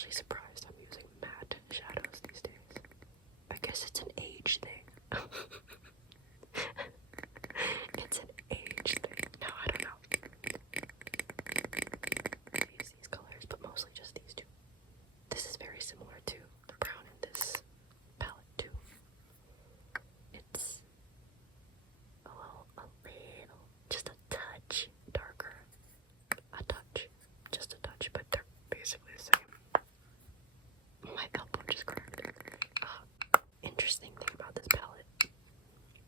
actually surprised I'm using matte shadows these days. I guess it's an age thing. It's an age thing. No, I don't know. I use these colors, but mostly just these two. This is very similar to the brown in this palette too. It's a little, just a touch darker. A touch. Just a touch, but they're basically the same. My elbow just cracked. Interesting thing about this palette,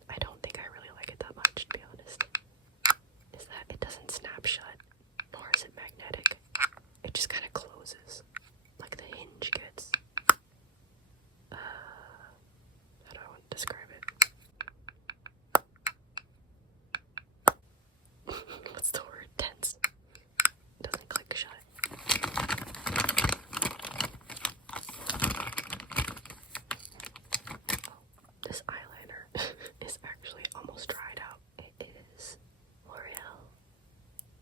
I don't think I really like it that much, to be honest, is that it doesn't snap shut, nor is it magnetic. It just kind of closes, like the hinge gets. How do I want to describe it? What's the word? Tense. It doesn't click shut. This eyeliner is actually almost dried out. It is L'Oreal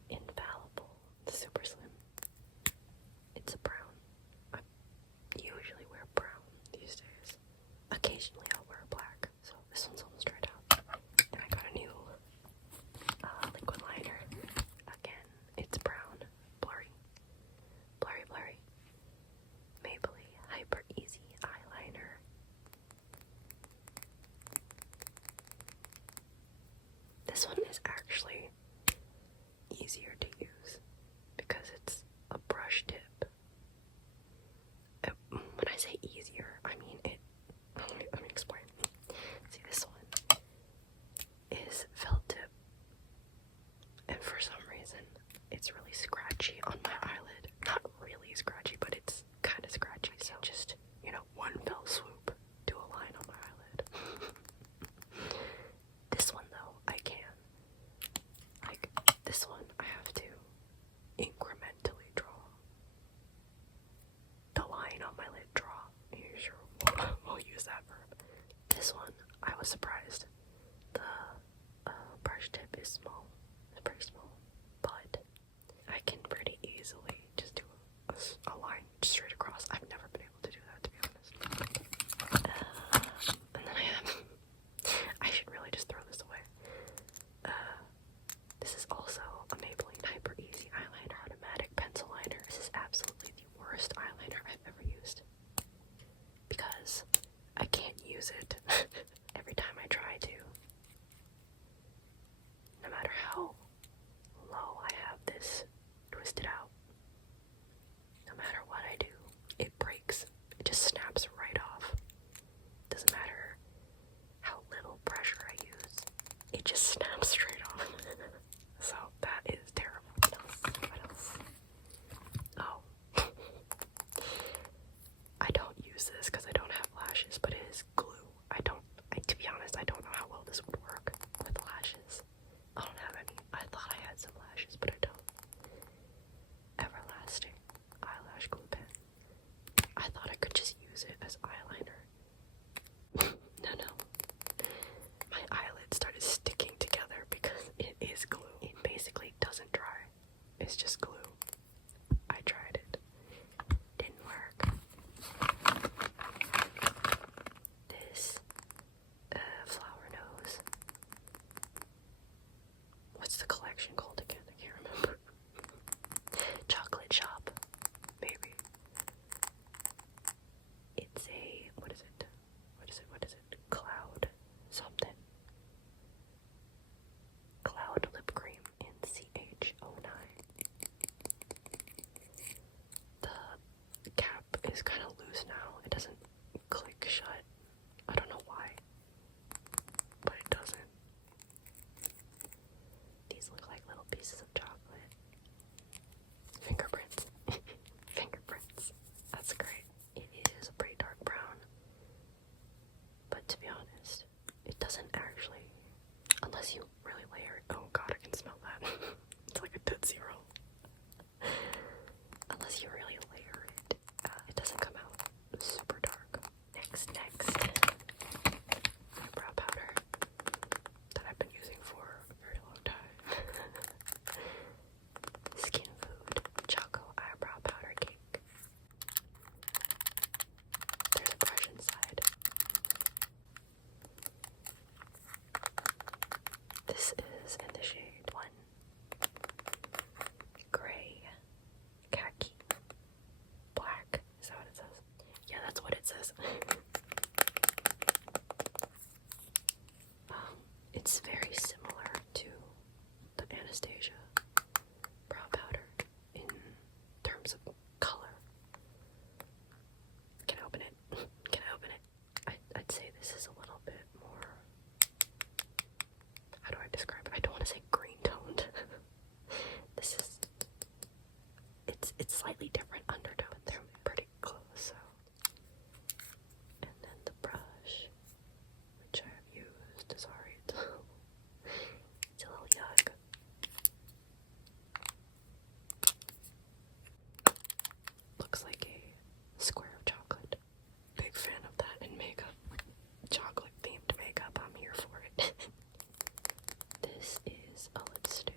Infallible, the super slim. It's a brown. I usually wear brown these days. Occasionally I'll wear black, so this one's almost dried out. And I got a new liquid liner. Again, it's brown, blurry, Maybelline Hyper Easy Eyeliner. This one is actually easier to use because it's a brush tip. When I say easier, I mean it. Let me explain. See, this one is felt tip, and for some reason, it's really scratchy on my eyelid. Not really scratchy, but it's kind of scratchy. So just, one fell swoop, do a line on my eyelid. This one though, I can. Like, this one, I have to incrementally draw the line on my lid. We'll use that verb. This one, I was surprised. The brush tip is small. It's pretty small. But I can pretty easily just do a line straight across. I've never been able to do that, to be honest. And then I should really just throw this away. This is also a Maybelline Hyper Easy Eyeliner Automatic Pencil Liner. This is absolutely the worst eyeliner I've ever used, because I can't use it. Every time I try to, no matter how low I have this twisted out, no matter what I do, it says. It's very similar to the Anastasia brow powder in terms of color. Can I open it? Can I open it? I'd say this is a little bit more, how do I describe it? I don't want to say green toned. This is, it's slightly different undertone. They're pretty close, so. And then the brush, which I have used, sorry, it's a little yuck. Looks like a square of chocolate. Big fan of that in makeup. Chocolate themed makeup, I'm here for it. This is a lipstick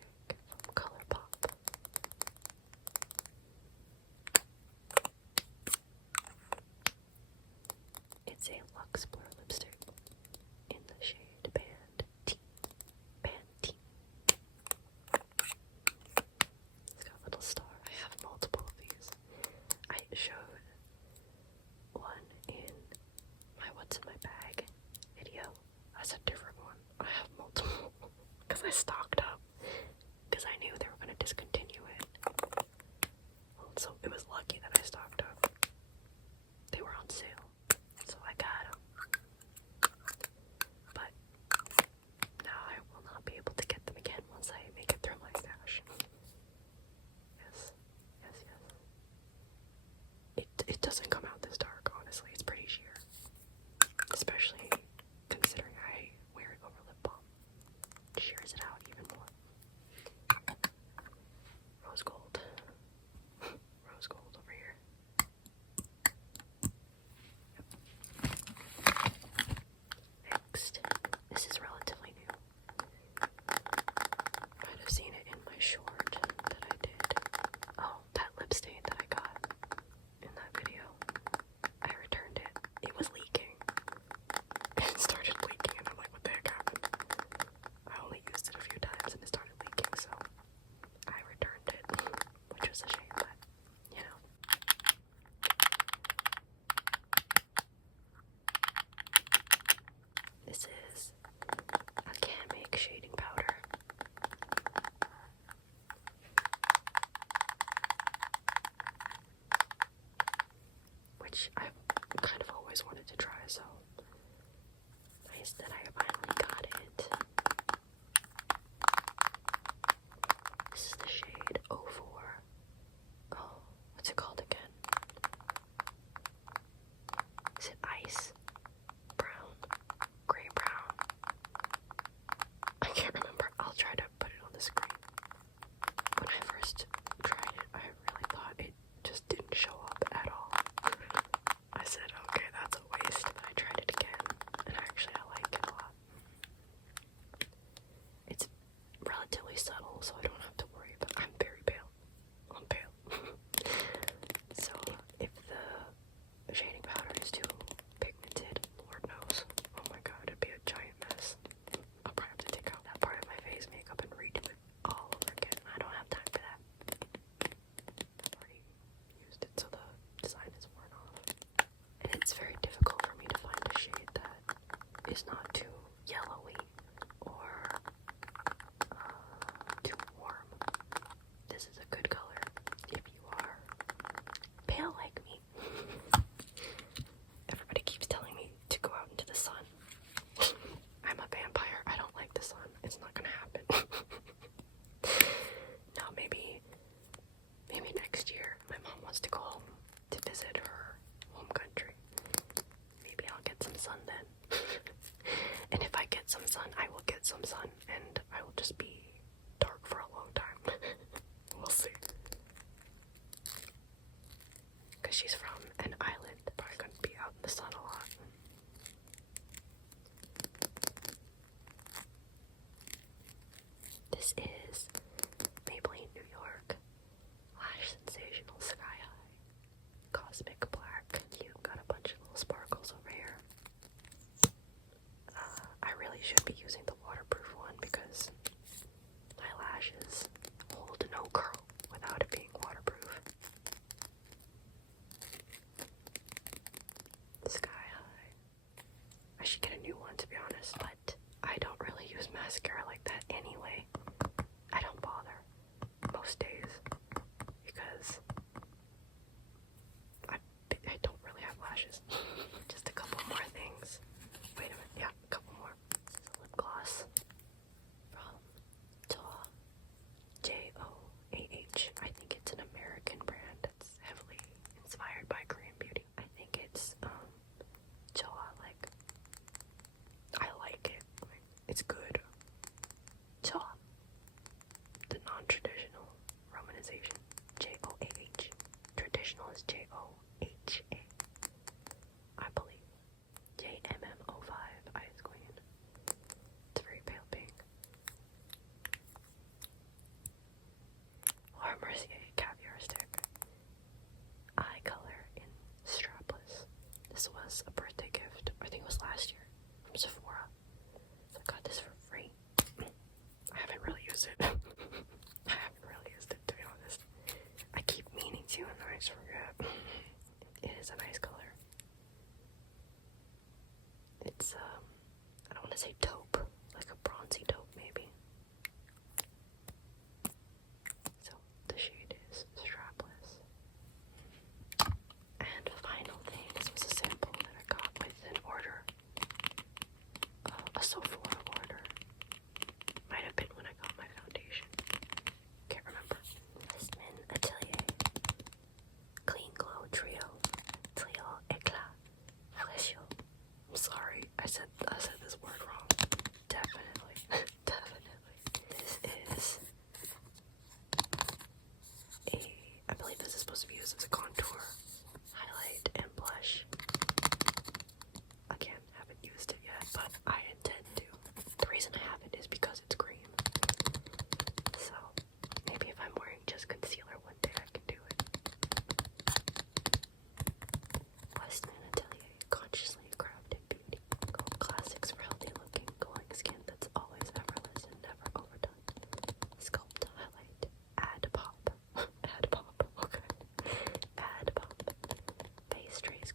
from ColourPop. It's a Luxe Blur lipstick in the shade Band Tea. It's got a little star. I have multiple of these. I showed one in my What's in My Bag video. That's a different one. I have multiple because I stocked up because I knew they were going to discontinue it. So it was lucky that I stocked up. They were on sale, so I got them. But now I will not be able to get them again once I make it through my stash. Yes. It doesn't come out this dark, honestly. It's pretty sheer. Especially considering I wear it over lip balm. It shears it out even more. Rose gold. Rose gold over here. Next. This is relatively new. Might have seen it in my short that I did. Oh, that lip stain that I got in that video. I returned it. It was leaking. It started leaking and I'm like, what the heck happened? I only used it a few times and it started leaking, so I returned it, which was a shame, but you know. This is a Can Make shading powder. Which I've kind of always wanted to try, so nice that I finally got it. This is the shade 04. Oh, what's it called again? Is it ice? Brown? Gray brown? I can't remember. I'll try to put it on the screen. When I first tried it, I really thought it just didn't show up at all. I said, okay, that's a waste, but I tried it again, and actually I like it a lot. It's relatively subtle, so I don't have to worry, but I'm very pale. I'm pale. So, if the shading powder is too pigmented, Lord knows. Oh my god, it'd be a giant mess. I'll probably have to take out that part of my face makeup and redo it all over again. I don't have time for that. I've already used it, so the design is worn off. And it's very difficult for me to find a shade that is not too yellowy or too warm. This is a good color if you are pale like me. Everybody keeps telling me to go out into the sun. I'm a vampire. I don't like the sun. It's not gonna happen. No, maybe next year. My mom wants to go home to visit her home country. Maybe I'll get some sun then. And if I get some sun, I will get some sun, and I will just be dark for a long time. We'll see. Because she's from an island, probably gonna be out in the sun a lot. This is Maybelline New York Lash Sensational Sky High Cosmic Black. Cute, got a bunch of little sparkles over here. I really should be using the waterproof one because my lashes hold no curl without it being waterproof. was a birthday gift. I think it was last year from Sephora. So I got this for free. I haven't really used it. I haven't really used it, to be honest. I keep meaning to and I just forget. It is a nice color. It's, I don't want to say taupe, like a bronzy taupe maybe. So the shade is strapless. And final thing, this was a sample that I got with an order. A Sephora order. Might have been when I got my foundation. Can't remember. Westman Atelier Clean Glow Trio Éclat Fraîcheur. I'm sorry, I said this word wrong. Definitely. Definitely. This is I believe this is supposed to be used as a contour, highlight, and blush. Again, haven't used it yet, but I intend to. The reason I haven't is because it's green. So, maybe if I'm wearing just concealer one day, I can do it. Westman Atelier Consciously Crafted Beauty. Gold classics for healthy looking, glowing skin that's always effortless and never overdone. Sculpt, highlight, add pop. Add pop, okay. Add pop. Base trace